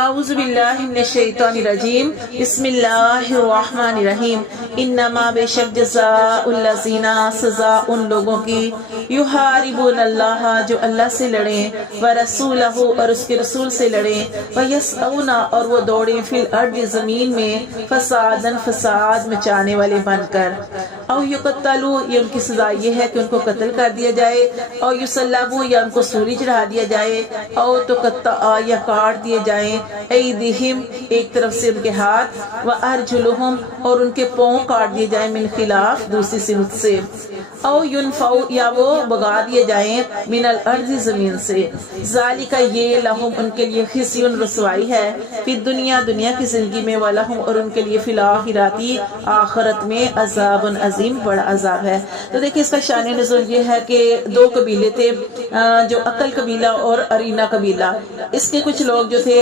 اعوذ باللہ من الشیطان الرجیم بسم اللہ الرحمن الرحیم انما بے شک جزاء الذین سزا ان لوگوں کی یحاربون اللہ جو اللہ سے لڑیں ورسولہ اور اس کے رسول سے لڑیں ویسعون اور وہ دوڑیں فی الارض زمین میں فسادن فساد مچانے والے بن کر او یقتلوا یہ ان کی سزا یہ ہے کہ ان کو قتل کر دیا جائے او یصلبوا یا ان کو سولی چڑھا دیا جائے او تقطع یا کاٹ دیے جائیں ایدیہم ایک طرف سے ان کے ہاتھ وارجلہم اور ان کے پاؤں کاٹ دیے جائیں من خلاف دوسری سمت سے او ینفعوا یا وہ بگا دیے جائیں من الارض زمین سے ذالک یہ لہم ان کے لیے خزی رسوائی ہے فی دنیا کی زندگی میں ولہم اور ان کے لیے فی الاخرتی آخرت میں عذاب عظیم بڑا عذاب ہے۔ تو دیکھیں اس کا شان نزول یہ ہے کہ دو قبیلے تھے جو عقل قبیلہ اور ارینا قبیلہ، اس کے کچھ لوگ جو تھے